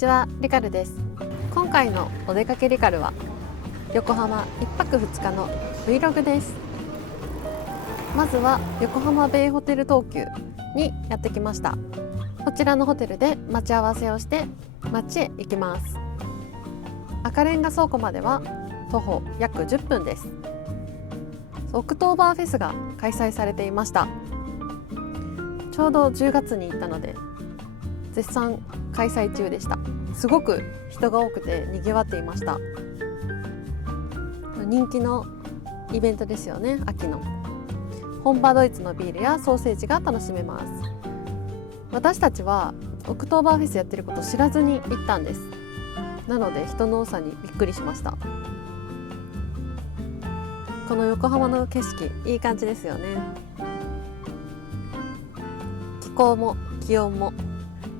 ちは、リカルです。今回のお出かけリカルは横浜1泊2日の Vlog です。まずは横浜ベイホテル東急にやってきました。こちらのホテルで待ち合わせをして街へ行きます。赤レンガ倉庫までは徒歩約10分です。オクトーバーフェスが開催されていました。ちょうど10月に行ったので絶賛開催中でした。すごく人が多くて賑わっていました。人気のイベントですよね。秋の本場ドイツのビールやソーセージが楽しめます。私たちはオクトーバーフェスやってることを知らずに行ったんです。なので人の多さにびっくりしました。この横浜の景色いい感じですよね。気候も気温も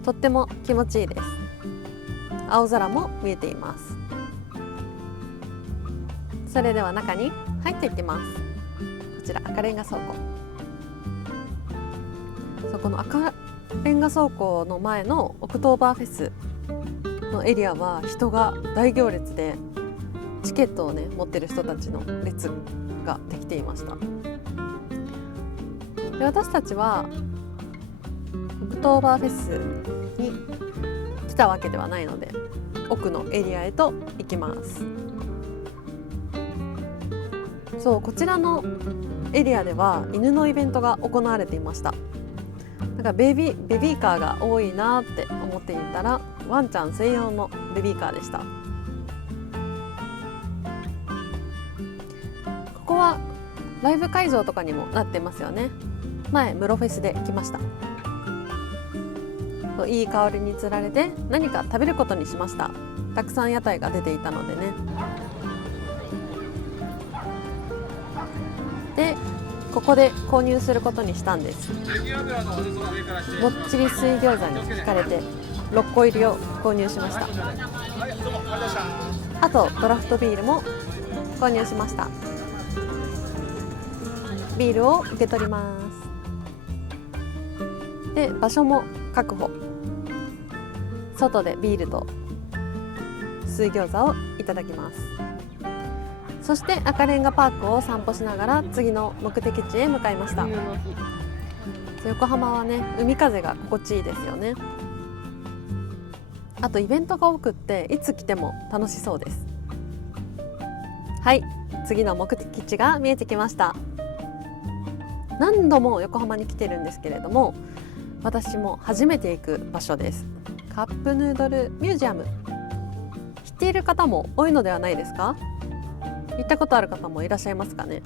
とっても気持ちいいです。青空も見えています。それでは中に入っていきます。こちら赤レンガ倉庫。この赤レンガ倉庫の前のオクトーバーフェスのエリアは人が大行列で、チケットをね持ってる人たちの列ができていました。で、私たちはオクトーバーフェスに来たわけではないので奥のエリアへと行きます。こちらのエリアでは犬のイベントが行われていました。なんかベビーカーが多いなって思っていたら、ワンちゃん専用のベビーカーでした。ここはライブ会場とかにもなってますよね。前室フェスで来ました。いい香りにつられて何か食べることにしました。たくさん屋台が出ていたのでね。で、ここで購入することにしたんです。もっちり水餃子に惹かれて6個入りを購入しました。あとドラフトビールも購入しました。ビールを受け取ります。で、場所も確保。外でビールと水餃子をいただきます。そして赤レンガパークを散歩しながら次の目的地へ向かいました。横浜はね、海風が心地いいですよね。あとイベントが多くっていつ来ても楽しそうです。はい、次の目的地が見えてきました。何度も横浜に来てるんですけれども、私も初めて行く場所です。カップヌードルミュージアム。知っている方も多いのではないですか？行ったことある方もいらっしゃいますかね。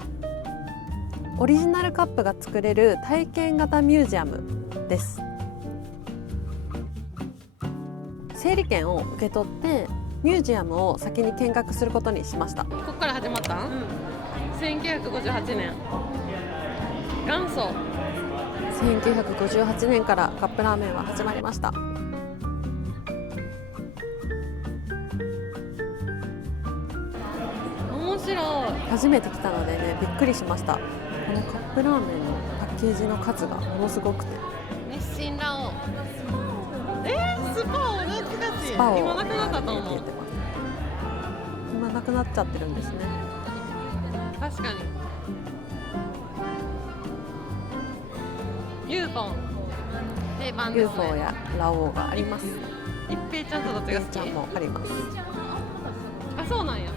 オリジナルカップが作れる体験型ミュージアムです。整理券を受け取ってミュージアムを先に見学することにしました。ここから始まったん、1958年元祖。1958年からカップラーメンは始まりました。面白い。初めて来たのでね、びっくりしました。このカップラーメンのパッケージの数がものすごくて。日清ラオウ。スパオ懐かしい。今なくなったと思う。今なくなっちゃってるんですね。確かに。UFO 定番ですね。UFO やラオウがあります。一平ちゃんとどっちが好き？一平ちゃんもあります。あ、そうなんや。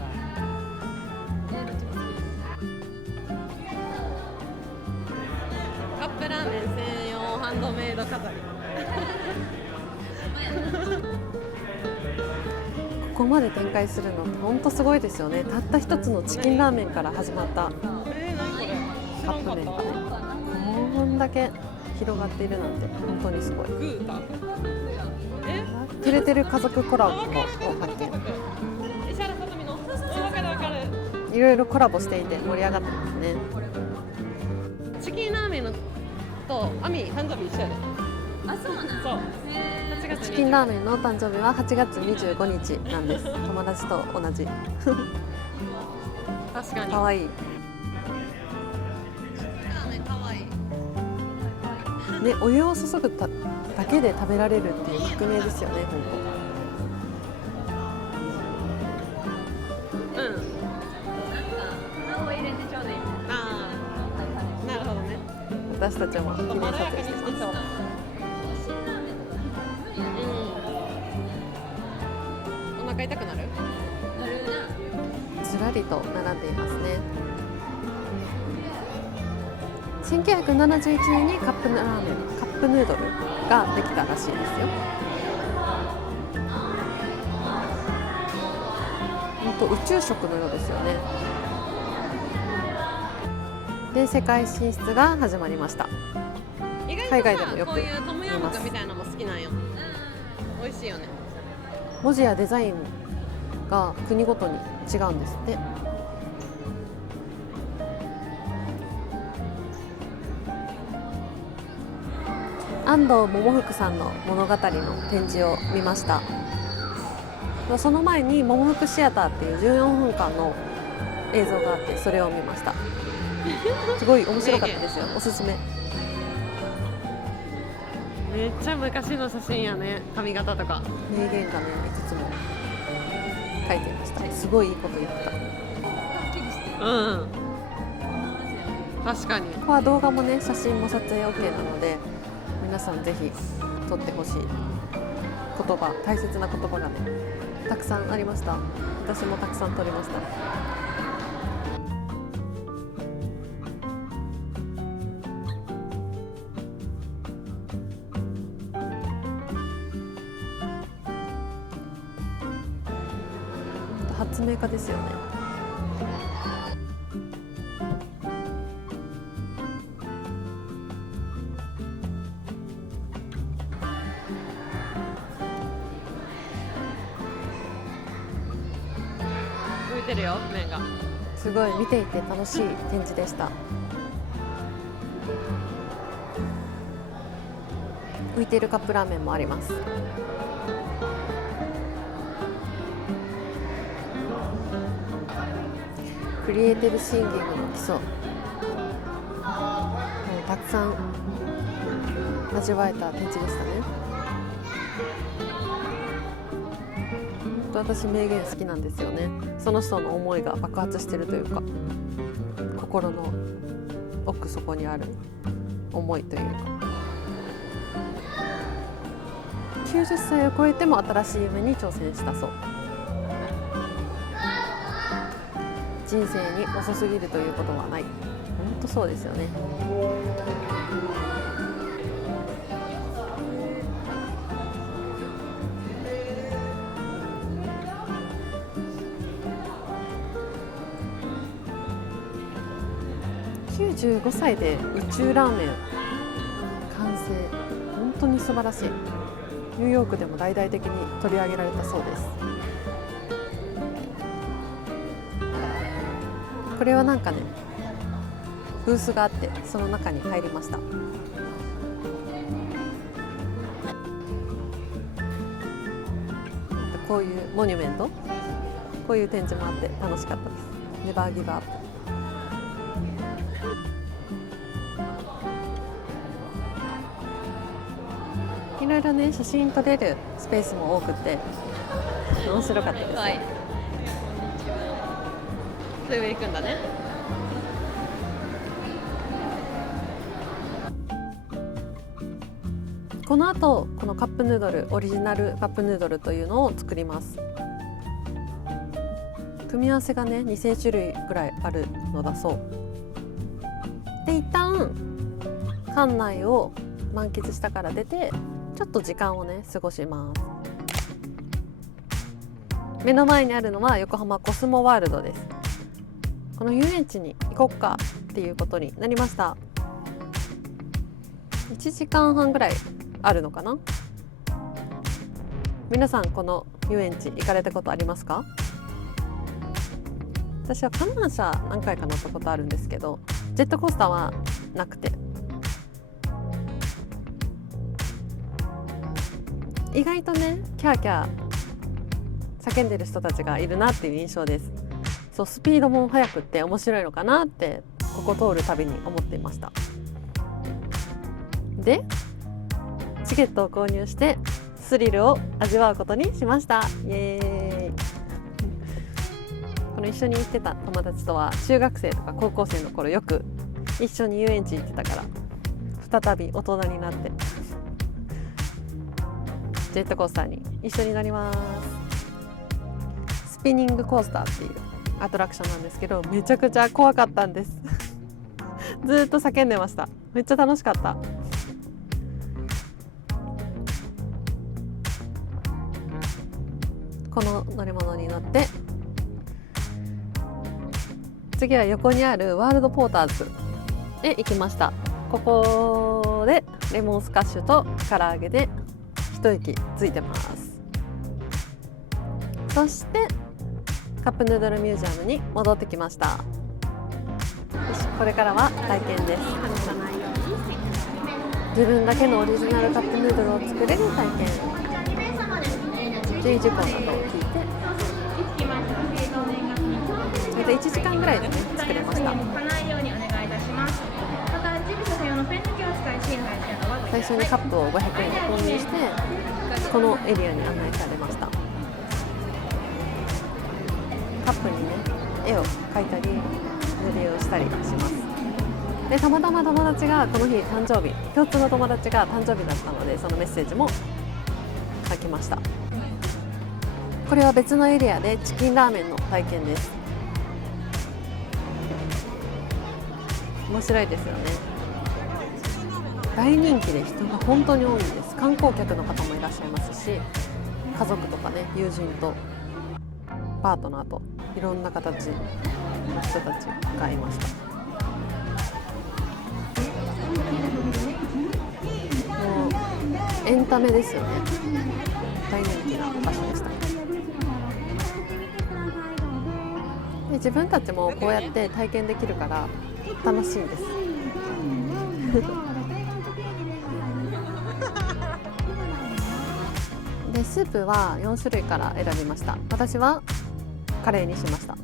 カップラーメン専用ハンドメイド飾り。ここまで展開するのって本当すごいですよね。たった一つのチキンラーメンから始まったカップ麺がね、こんだけ広がっているなんて本当にすごい。てるてる家族コラボを発見。いろいろコラボしていて盛り上がってますね。チキンラーメンのとアミ誕生日一緒やで。あ、そうなん。そう。チキンラーメンの誕生日は8月25日なんです。友達と同じ。確かに。可愛い。ね、お湯を注ぐだけで食べられるっていう革命ですよね。本私たちも記念撮影してます。お腹痛くなる？ずらりと並んでいますね。1971年にカップヌードルができたらしいですよ。本当宇宙食のようですよね。で、世界進出が始まりました。海外でもよく見ます。こういうトムヤムクンみたいなのも好きなんよ。美味しいよね。文字やデザインが国ごとに違うんですって。安藤桃福さんの物語の展示を見ました。その前に桃福シアターっていう14分間の映像があって、それを見ました。すごい面白かったですよ。おすすめ。めっちゃ昔の写真やね。髪型とか名言がね、いつつも書いていました。すごいいいこと言った。うん、確かに。ここは動画もね、写真も撮影 OK なので、皆さんぜひ撮ってほしい言葉、大切な言葉がね、たくさんありました。私もたくさん撮りました。発明家ですよね。浮いてるよ、麺が。すごい見ていて楽しい展示でした。浮いているカップラーメンもあります。クリエイティブシンギングの基礎、たくさん味わえた展示でしたね。本当私名言好きなんですよね。その人の思いが爆発してるというか、心の奥底にある思いというか。90歳を超えても新しい夢に挑戦したそう。人生に遅すぎるということはない。本当そうですよね。95歳で宇宙ラーメン完成。本当に素晴らしい。ニューヨークでも大々的に取り上げられたそうです。これはなんかね、ブースがあって、その中に入りました。こういうモニュメント、こういう展示もあって楽しかったです。ネバーギブアップ。いろいろね、写真撮れるスペースも多くて面白かったです。はい、それ上行くんだね。この後、このカップヌードル、オリジナルカップヌードルというのを作ります。組み合わせがね、2000種類ぐらいあるのだそう。で、一旦館内を満喫したから出て、ちょっと時間をね、過ごします。目の前にあるのは横浜コスモワールドです。この遊園地に行こっかっていうことになりました。1時間半ぐらいあるのかな。皆さん、この遊園地行かれたことありますか？私は観覧車何回か乗ったことあるんですけど、ジェットコースターはなくて、意外とね、キャーキャー叫んでる人たちがいるなっていう印象です。そう、スピードも速くって面白いのかなってここ通るたびに思っていました。で、チケットを購入してスリルを味わうことにしました。イエーイ。この一緒に行ってた友達とは中学生とか高校生の頃よく一緒に遊園地行ってたから再び大人になってジェットコースターに一緒に乗ります。スピニングコースターっていうアトラクションなんですけど、めちゃくちゃ怖かったんですずーっと叫んでました。めっちゃ楽しかった。この乗り物に乗って次は横にあるワールドポーターズへ行きました。ここでレモンスカッシュと唐揚げで一息ついてます。そしてカップヌードルミュージアムに戻ってきました。よし、これからは体験です。自分だけのオリジナルカップヌードルを作れる体験、注意事項などを聞いて、大体1時間ぐらいでね作れました。最初にカップを500円で購入してこのエリアに案内されました。カップにね絵を描いたり塗り絵をしたりします。でたまたま友達がこの日誕生日、共通の友達が誕生日だったので、そのメッセージも書きました。これは別のエリアでチキンラーメンの体験です。面白いですよね。大人気で人が本当に多いんです。観光客の方もいらっしゃいますし、家族とかね、友人とパートナーといろんな形の人たちがいました。もうエンタメですよね。大人気な場所でした。で自分たちもこうやって体験できるから楽しいですでスープは4種類から選びました。私はカレーにしました。で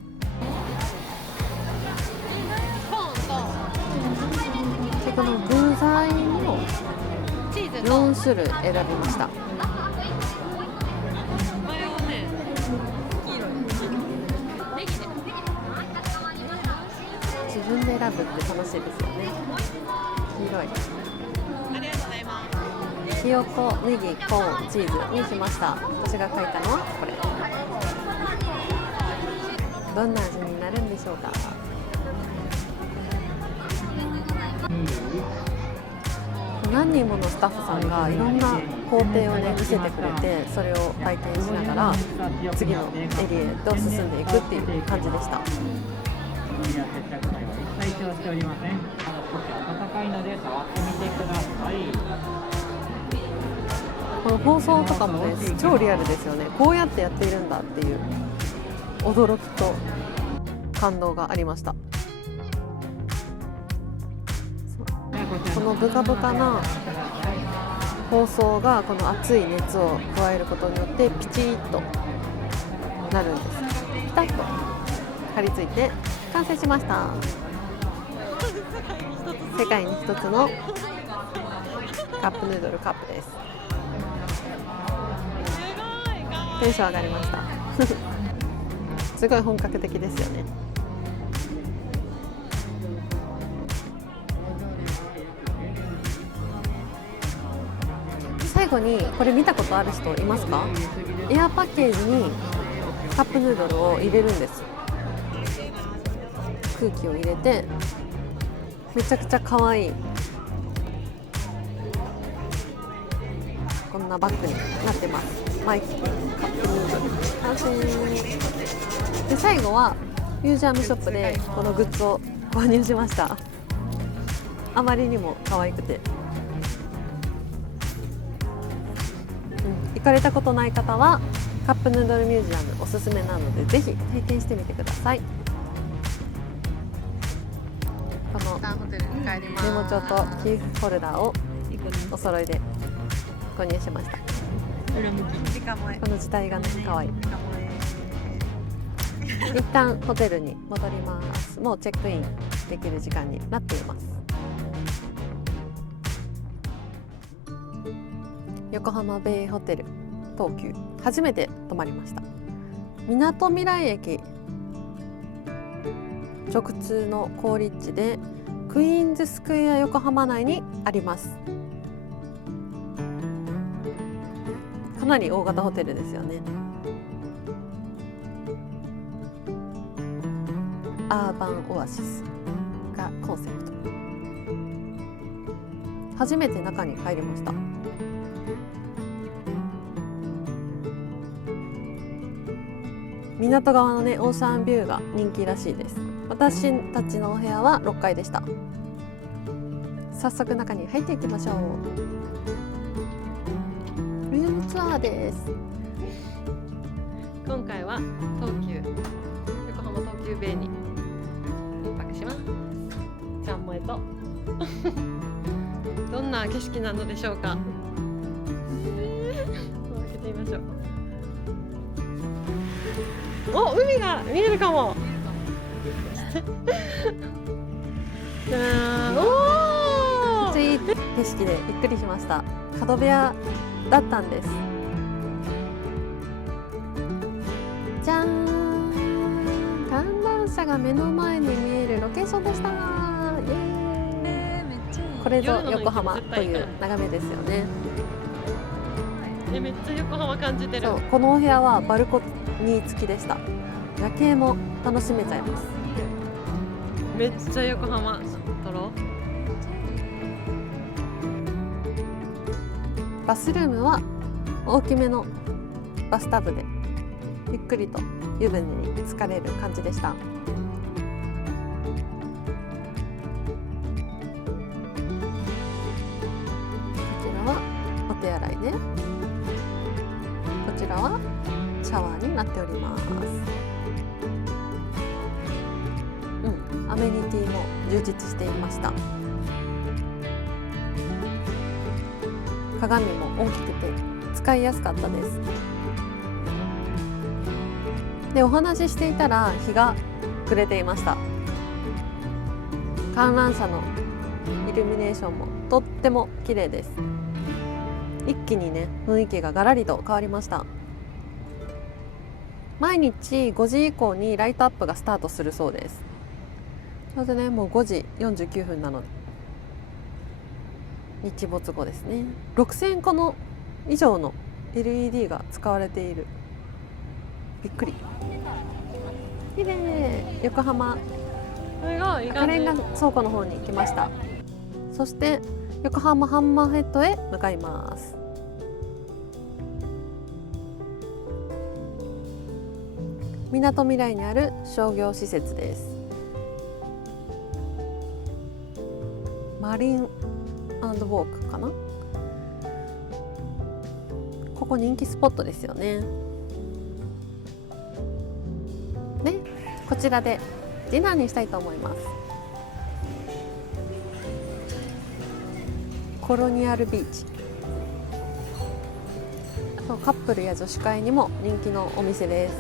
この具材も4種類選びました。自分で選ぶって楽しいですよね。黄色い。ひよこ、ネギ、コーン、チーズにしました。私が書いたのはこれ。どんな味になるんでしょうか。何人ものスタッフさんがいろんな工程をね見せてくれて、それを体験しながら次のエリアへと進んでいくっていう感じでした。この放送とかもね超リアルですよね。こうやってやっているんだっていう驚きと感動がありました。このブカブカな放送がこの熱い熱を加えることによってピチッとなるんです。ピタッと貼り付いて完成しました。世界に一つのカップヌードルカップです。テンション上がりましたすごい本格的ですよね。最後にこれ見たことある人いますか？エアパッケージにカップヌードルを入れるんです。空気を入れてめちゃくちゃ可愛いこんなバッグになってます。マイクカップヌードル完成で、最後はミュージアムショップでこのグッズを購入しました。あまりにも可愛くて、行かれたことない方はカップヌードルミュージアムおすすめなのでぜひ体験してみてください。このメモ帳とキーホルダーをお揃いで購入しました。この字体がね可愛い。一旦ホテルに戻ります。もうチェックインできる時間になっています。横浜ベイホテル東急、初めて泊まりました。みなとみらい駅直通の好立地でクイーンズスクエア横浜内にあります。かなり大型ホテルですよね。アーバンオアシスがコンセプト。初めて中に入りました。港側のね、オーシャンビューが人気らしいです。私たちのお部屋は6階でした。早速中に入っていきましょう。ルームツアーです。今回は東急横浜東急ベイに1泊します。ちゃんもえとどんな景色なのでしょうか。開けてみましょう。お、海が見えるかも。おー、いい景色でびっくりしました。角部屋だったんです。じゃーん、観覧車が目の前に見えるロケーションでした。イエーイ。これぞ横浜という眺めですよね。めっちゃ横浜感じてる。そう、このお部屋はバルコニー付きでした。夜景も楽しめちゃいます。めっちゃ横浜撮ろう。バスルームは大きめのバスタブでゆっくりと湯船に浸かれる感じでした。こちらはお手洗いね。こちらはシャワーになっております。アメニティも充実していました。鏡も大きくて使いやすかったです。で、お話ししていたら日が暮れていました。観覧車のイルミネーションもとっても綺麗です。一気にね、雰囲気がガラリと変わりました。毎日5時以降にライトアップがスタートするそうです。それでね、もう5時49分なので日没後ですね。6000個の以上の LED が使われている。びっくり。きれい。横浜赤レンガ倉庫の方に行きました。そして横浜ハンマーヘッドへ向かいます。みなとみらいにある商業施設です。マリン&ウォークかな。ここ人気スポットですよね。で、こちらでディナーにしたいと思います。コロニアルビーチ。カップルや女子会にも人気のお店です。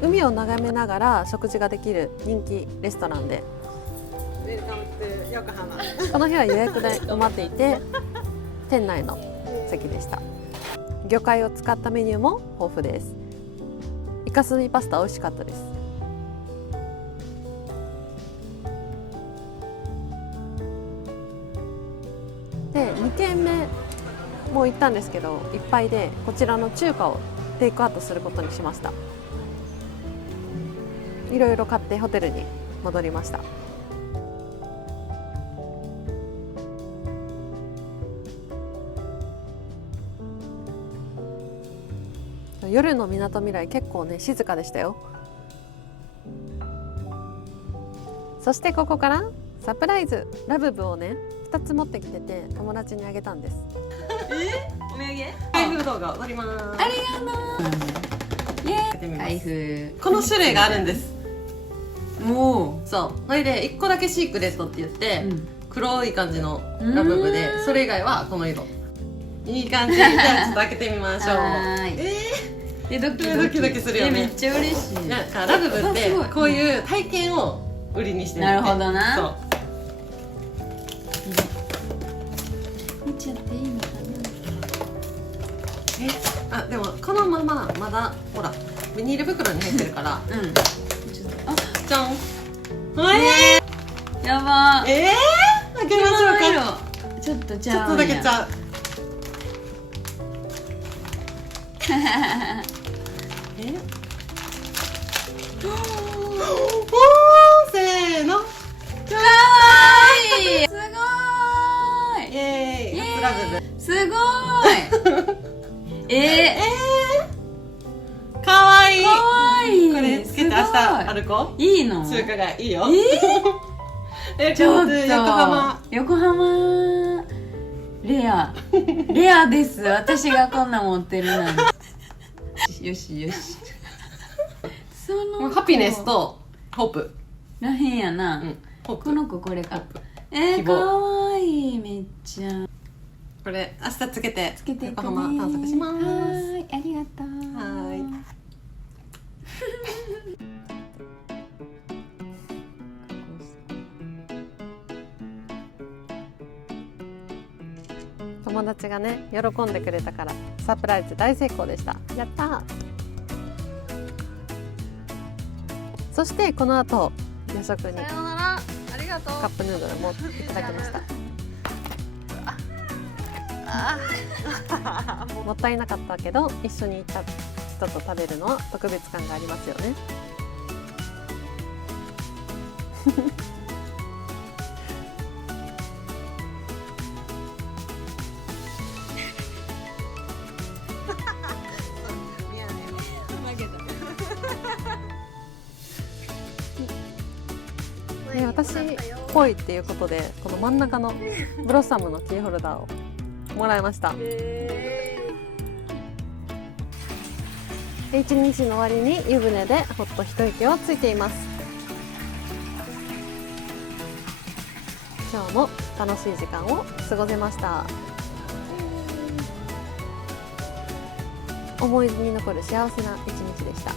海を眺めながら食事ができる人気レストランで、この日は予約で埋まっていて店内の席でした。魚介を使ったメニューも豊富です。イカスミパスタ美味しかったです。で、2軒目も行ったんですけどいっぱいで、こちらの中華をテイクアウトすることにしました。いろいろ買ってホテルに戻りました。夜のみなとみらい結構ね静かでしたよ。そしてここからサプライズラブブをね2つ持ってきてて友達にあげたんです。お土産？開封動画撮ります。ありがとう。イエーイ。開封。この種類があるんです。もうそう。それで1個だけシークレットって言って、黒い感じのラブブで、それ以外はこの色。いい感じ。じゃあちょっと開けてみましょう。ドキドキするよね。めっちゃ嬉しい。なんかラブブってこういう体験を売りにしてる。なるほどな。そう。見ちゃっていいのかな。あ、でもこのまままだほらビニール袋に入ってるから。うん。じゃん。ややば。開けましょうか。ちょっとちちょっとゃうやん。だけちゃう。おー、せーの。かわいい。すごーい。イエーイ。イエーイ初ラブすごーい。かわいい。かわいい。これつけて明日歩こう。いいの？中華街いいよ。ちょっと横浜。横浜レアです。私がこんな持ってるなんて。よしよし。その子ハピネスとホープ。らへんやな。ホープ。この子これか。希か望わいい。めっちゃこれ明日つけてつけていくね。横浜探索します。はーい、ありがとう。はーい。友達がね喜んでくれたからサプライズ大成功でした。やったー。そしてこの後夜食にさようなら。ありがとう。カップヌードルもいただきました。もったいなかったけど一緒に行った人と食べるのは特別感がありますよね。私っぽいっていうことでこの真ん中のブロッサムのキーホルダーをもらいました。一日の終わりに湯船でほっと一息をついています。今日も楽しい時間を過ごせました。思い出に残る幸せな一日でした。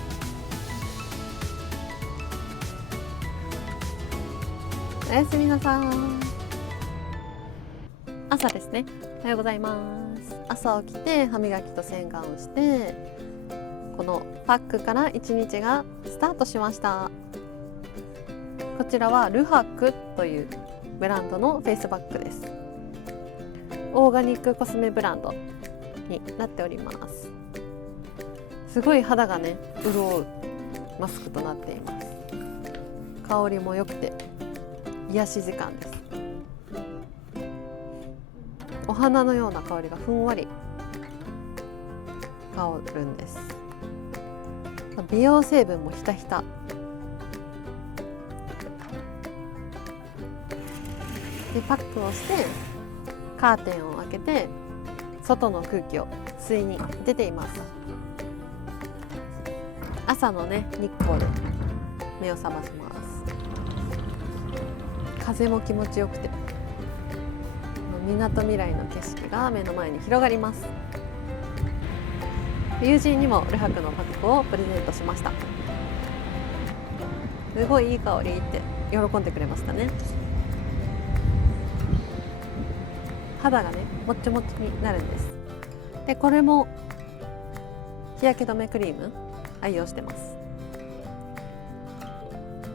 おやすみなさい。朝ですね。おはようございます。朝起きて歯磨きと洗顔をしてこのパックから一日がスタートしました。こちらはルハクというブランドのフェイスバッグです。オーガニックコスメブランドになっております。すごい肌がね潤うマスクとなっています。香りも良くて癒し時間です。お花のような香りがふんわり香るんです。美容成分もひたひた。でパックをしてカーテンを開けて外の空気を吸いに出ています。朝のね日光で目を覚まします。風も気持ちよくてみなとみらいの景色が目の前に広がります。友人にもルハクのパックをプレゼントしました。すごいいい香りって喜んでくれましたね。肌がねもっちもちになるんです。でこれも日焼け止めクリーム愛用してます。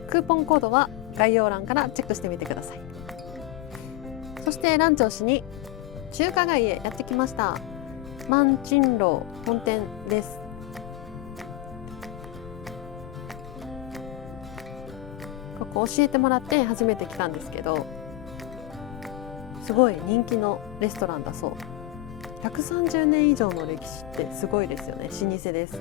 クーポンコードは概要欄からチェックしてみてください。そしてランチをしに中華街へやってきました。万珍樓本店です。ここ教えてもらって初めて来たんですけどすごい人気のレストランだそう。130年以上の歴史ってすごいですよね。老舗です。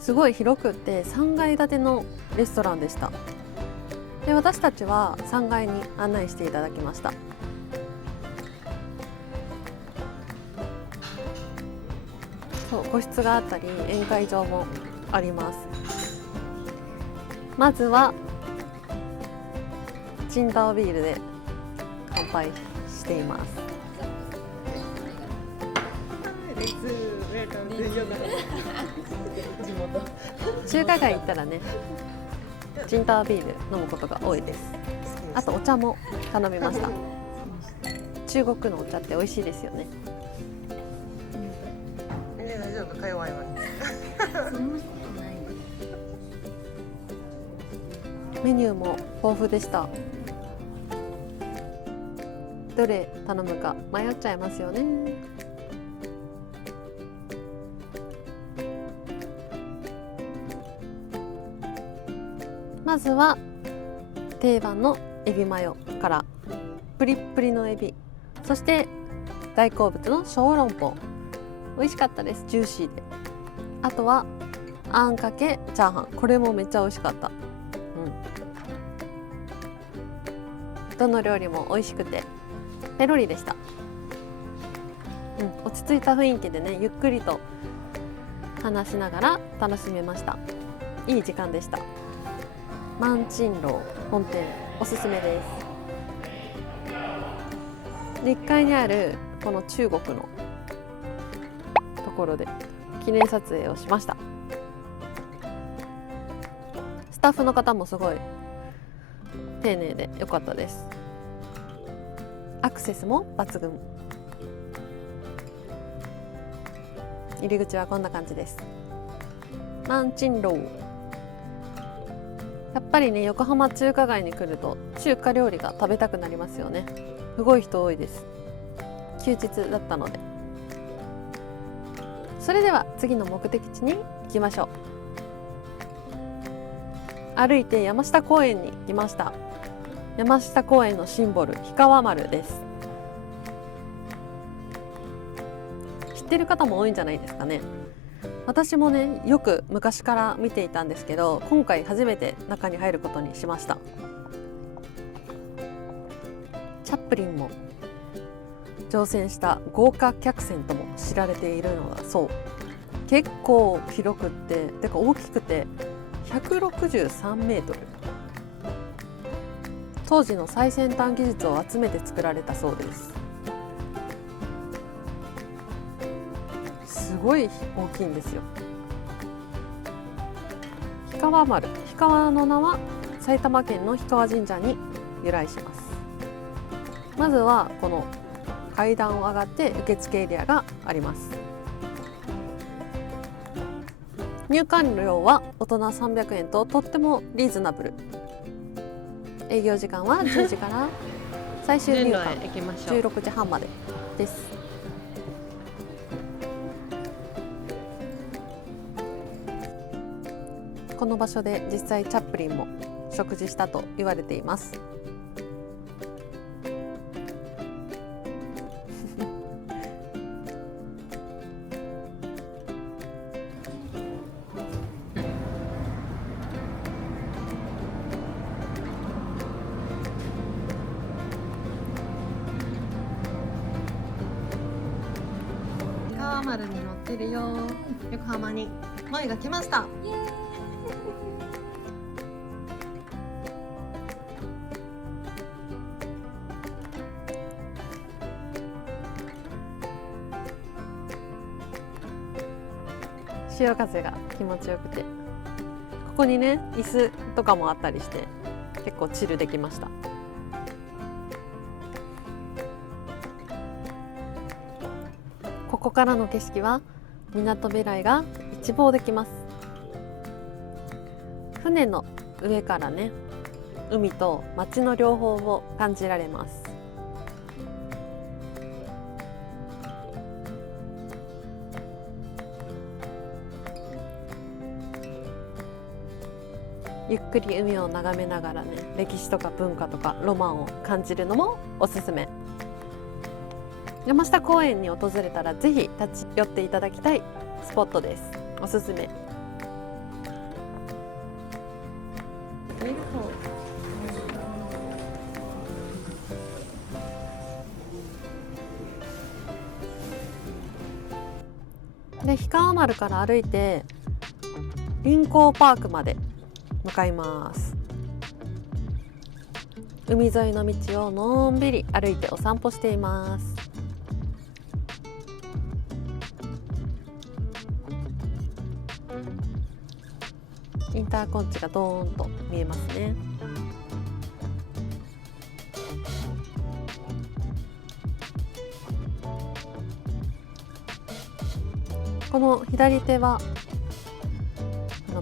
すごい広くって3階建てのレストランでした。で私たちは3階に案内していただきました。そう個室があったり宴会場もあります。まずはチンタオビールで乾杯しています。中華街行ったらねチンタオビール飲むことが多いです。あとお茶も頼みました。中国のお茶って美味しいですよね。か弱いわね。メニューも豊富でした。どれ頼むか迷っちゃいますよね。まずは定番のエビマヨからプリップリのエビ、そして大好物の小籠包、美味しかったです。ジューシーで。あとはあんかけチャーハン、これもめっちゃ美味しかった。どの料理も美味しくてペロリでした。落ち着いた雰囲気でね、ゆっくりと話しながら楽しめました。いい時間でした。萬珍樓本店おすすめです。1階にあるこの中国のところで記念撮影をしました。スタッフの方もすごい丁寧で良かったです。アクセスも抜群。入り口はこんな感じです。萬珍樓、やっぱりね、横浜中華街に来ると中華料理が食べたくなりますよね。すごい人多いです。休日だったので。それでは次の目的地に行きましょう。歩いて山下公園に来ました。山下公園のシンボル、氷川丸です。知ってる方も多いんじゃないですかね。私もね、よく昔から見ていたんですけど、今回初めて中に入ることにしました。チャップリンも乗船した豪華客船とも知られているのだそう。結構広くっててか大きくて163メートル。当時の最先端技術を集めて作られたそうです。すごい大きいんですよ。氷川丸、氷川の名は埼玉県の氷川神社に由来します。まずはこの階段を上がって受付エリアがあります。入館料は大人300円ととってもリーズナブル。営業時間は10時から最終入館16時半までです。この場所で実際チャップリンも食事したと言われています。氷川丸に乗ってるよ。横浜に萌が来ました。潮風が気持ちよくて、ここにね椅子とかもあったりして結構チルできました。ここからの景色はみなとみらいが一望できます。船の上からね、海と街の両方を感じられます。ゆっくり海を眺めながらね、歴史とか文化とかロマンを感じるのもおすすめ。山下公園に訪れたらぜひ立ち寄っていただきたいスポットです。おすすめ。で、氷川丸から歩いて臨港パークまで向かいます。海沿いの道をのんびり歩いてお散歩しています。インターコンチがドーンと見えますね。この左手は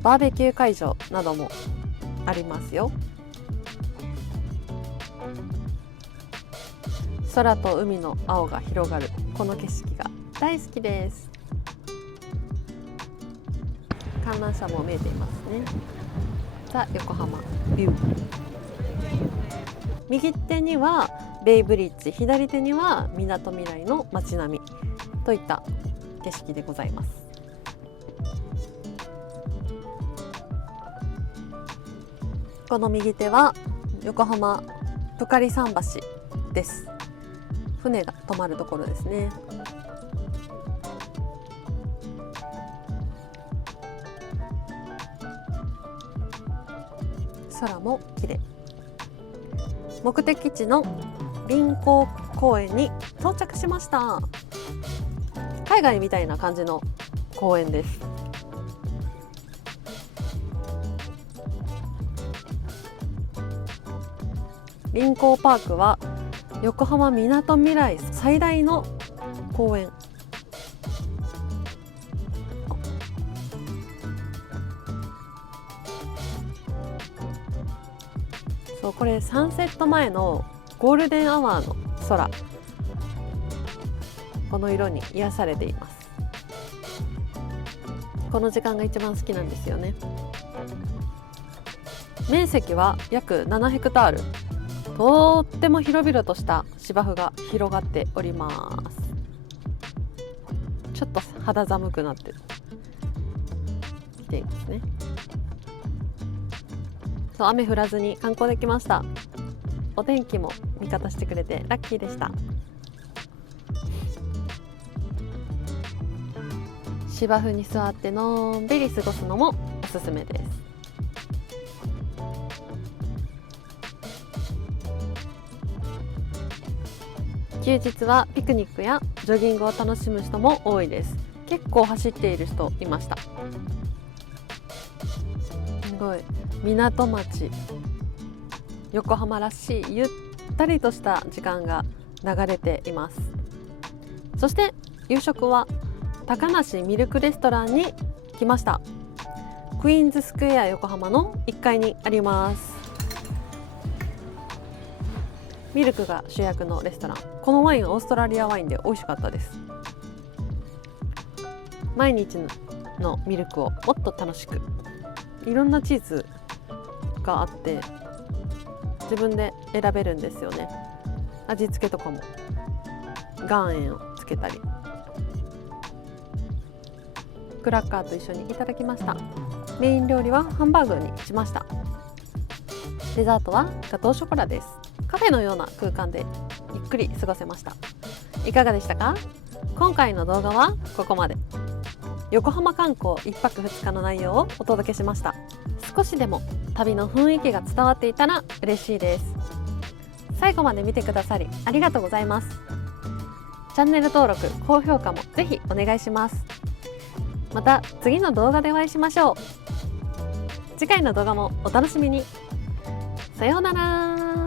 バーベキュー会場などもありますよ。空と海の青が広がるこの景色が大好きです。観覧車も見えていますね。ザ・横浜ビュー。右手にはベイブリッジ、左手にはみなとみらいの街並みといった景色でございます。この右手は横浜ぷかり桟橋です。船が止まるところですね。空も綺麗。目的地の臨港公園に到着しました。海外みたいな感じの公園です。臨港パークは横浜みなとみらい最大の公園。そう、これサンセット前のゴールデンアワーの空、この色に癒されています。この時間が一番好きなんですよね。面積は約7ヘクタール。とっても広々とした芝生が広がっております。ちょっと肌寒くなってきていますね。そう、雨降らずに観光できました。お天気も味方してくれてラッキーでした。芝生に座ってのんびり過ごすのもおすすめです。休日はピクニックやジョギングを楽しむ人も多いです。結構走っている人いました。すごい港町横浜らしいゆったりとした時間が流れています。そして夕食は高梨ミルクレストランに来ました。クイーンズスクエア横浜の1階にあります。ミルクが主役のレストラン。このワインはオーストラリアワインで美味しかったです。毎日のミルクをもっと楽しく。いろんなチーズがあって自分で選べるんですよね。味付けとかも岩塩をつけたり、クラッカーと一緒にいただきました。メイン料理はハンバーグにしました。デザートはガトーショコラです。カフェのような空間でゆっくり過ごせました。いかがでしたか？今回の動画はここまで。横浜観光1泊2日の内容をお届けしました。少しでも旅の雰囲気が伝わっていたら嬉しいです。最後まで見てくださりありがとうございます。チャンネル登録、高評価もぜひお願いします。また次の動画でお会いしましょう。次回の動画もお楽しみに。さようなら。